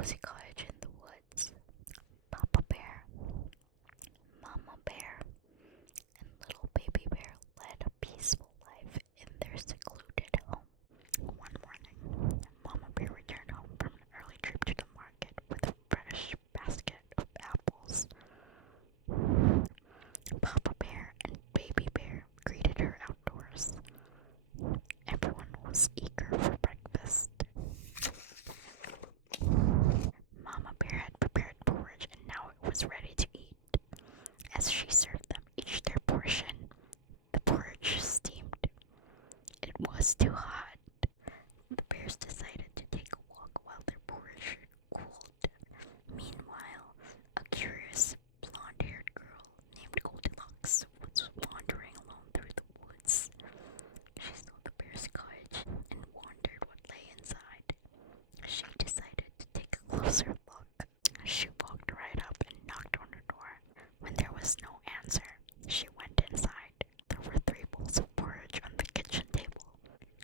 cozy cottage in the woods. Papa Bear, Mama Bear, and little baby bear led a peaceful life in their secluded home. One morning, Mama Bear returned home from an early trip to the market with a fresh basket of apples. Papa Bear and Baby Bear greeted her outdoors. Everyone was eager for breakfast. Mama Bear had prepared porridge and now it was ready to eat. As she served them each their portion, the porridge steamed. It was too hot. The bears decided to take a walk while their porridge cooled. Meanwhile, a curious blonde-haired girl named Goldilocks was wandering alone through the woods. She saw the bear's cottage and wondered what lay inside. She decided to take a closer look. She walked right up and knocked on the door. When there was no answer, she went inside. There were 3 bowls of porridge on the kitchen table.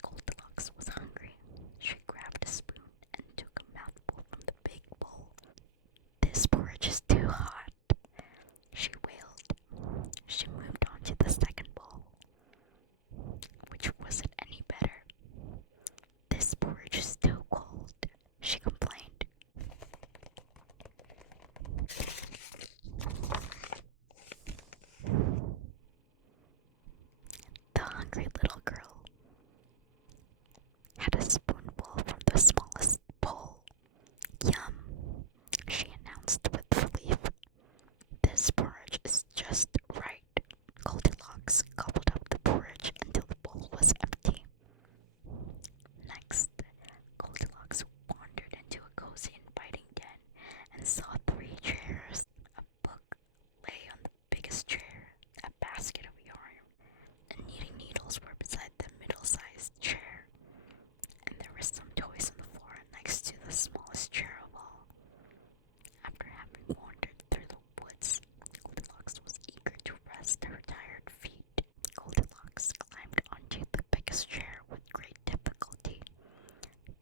Goldilocks was hungry. She grabbed a spoon and took a mouthful from the big bowl. "This porridge is too hot," she wailed. She moved on to the second bowl, which wasn't any better. "This porridge is too cold," she complained. The hungry little girl had a spoonful from the smallest bowl. "Yum," she announced with relief. "This porridge is just right." Goldilocks gobbled up the porridge until the bowl was empty. Next, Goldilocks wandered into a cozy, inviting den and saw 3 chairs. A book lay on the biggest chair, a basket of yarn and knitting needles were beside the middle-sized chair, and there were some toys on the floor next to the smallest chair of all. After having wandered through the woods, Goldilocks was eager to rest her tired feet. Goldilocks climbed onto the biggest chair with great difficulty.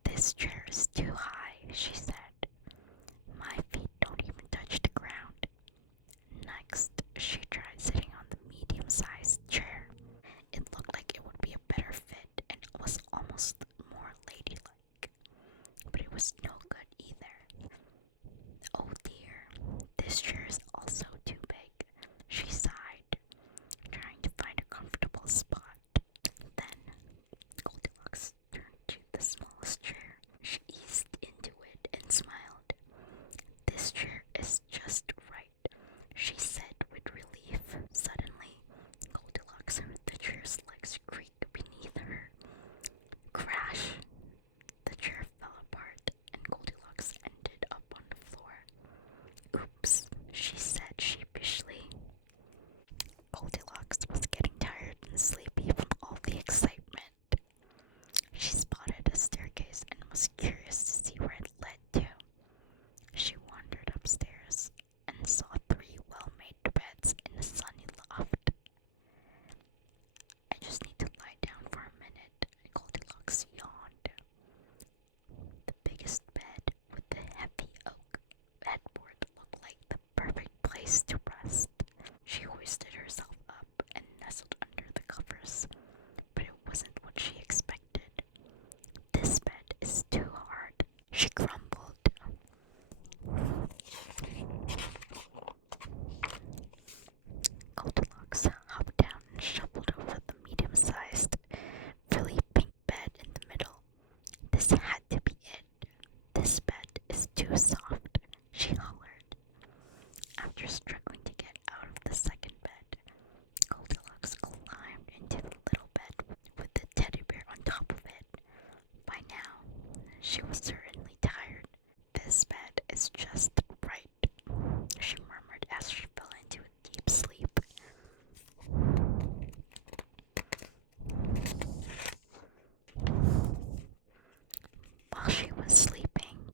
"This chair is too high," she said. "My feet don't even touch the ground." Next, she tried sitting on the medium-sized chair. It looked like it would be a better fit and was almost more ladylike, but it was no good either. "Oh dear, this chair is also too big," she sighed, trying to find a comfortable spot. Then Goldilocks turned to the smallest chair. She eased into it and smiled. "This chair is just right," she said with relief. Suddenly, Goldilocks heard the chair's legs creak beneath her. Crash! The chair fell apart and Goldilocks ended up on the floor. "Oops," she said sheepishly. Goldilocks was getting tired and sleepy from all the excitement. She spotted a staircase and was curious to see where it led to. She wandered upstairs and saw 3 well-made beds in a sunny loft. "I just need to lie down for a minute," Goldilocks yawned. The biggest bed with the heavy oak headboard looked like the perfect place to rest. She hoisted herself up and nestled under the covers, but it wasn't what she expected. "This bed is too hard," she grumbled. Goldilocks hopped down and shuffled over the medium-sized, really pink bed in the middle. "This had to be it. This bed is too soft," she hollered. After struggling to get out of the second bed, Goldilocks climbed into the little bed with the teddy bear on top of it. By now, she was certainly tired. "This bed is just right," she murmured as she fell into a deep sleep. While she was sleeping,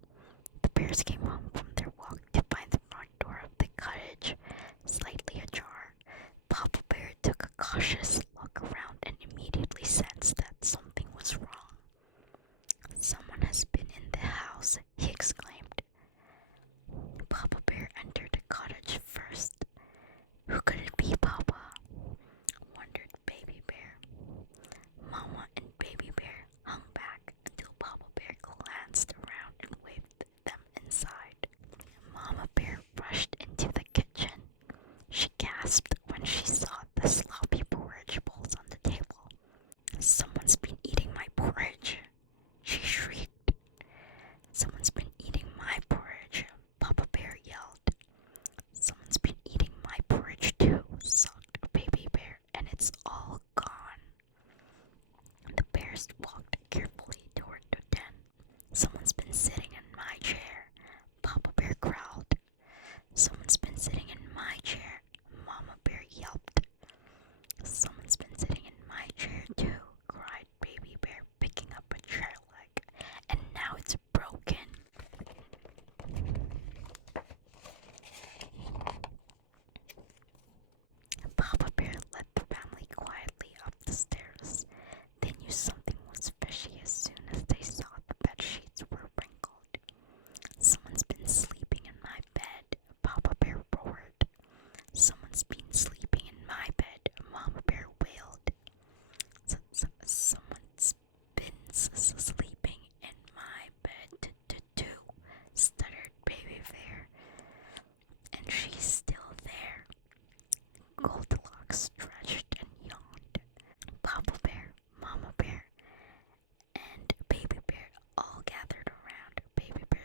the bears came home from their walk to find the front door of the cottage slightly ajar. Papa Bear took a cautious look around and immediately sensed that something was wrong. "Someone has been in the house," he exclaimed.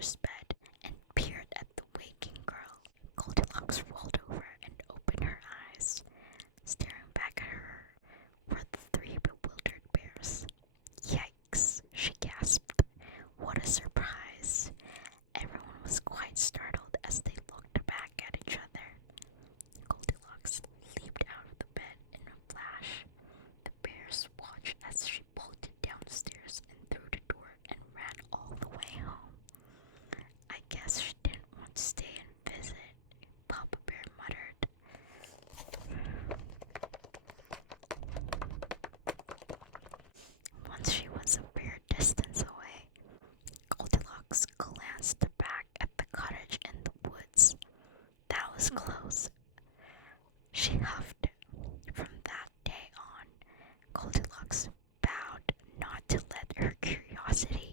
bear's bed and peered at the waking girl. Goldilocks rolled over and opened her eyes. Staring back at her were the three bewildered bears. Yikes, she gasped. What a surprise. Everyone was quite startled as they looked back at each other. Goldilocks leaped out of the bed in a flash. The bears watched as she bolted downstairs and through the door and ran all the way home. I guess she didn't want to stay and visit, Papa Bear muttered. Once she was a fair distance away, Goldilocks glanced back at the cottage in the woods. That was close. She huffed. From that day on, Goldilocks vowed not to let her curiosity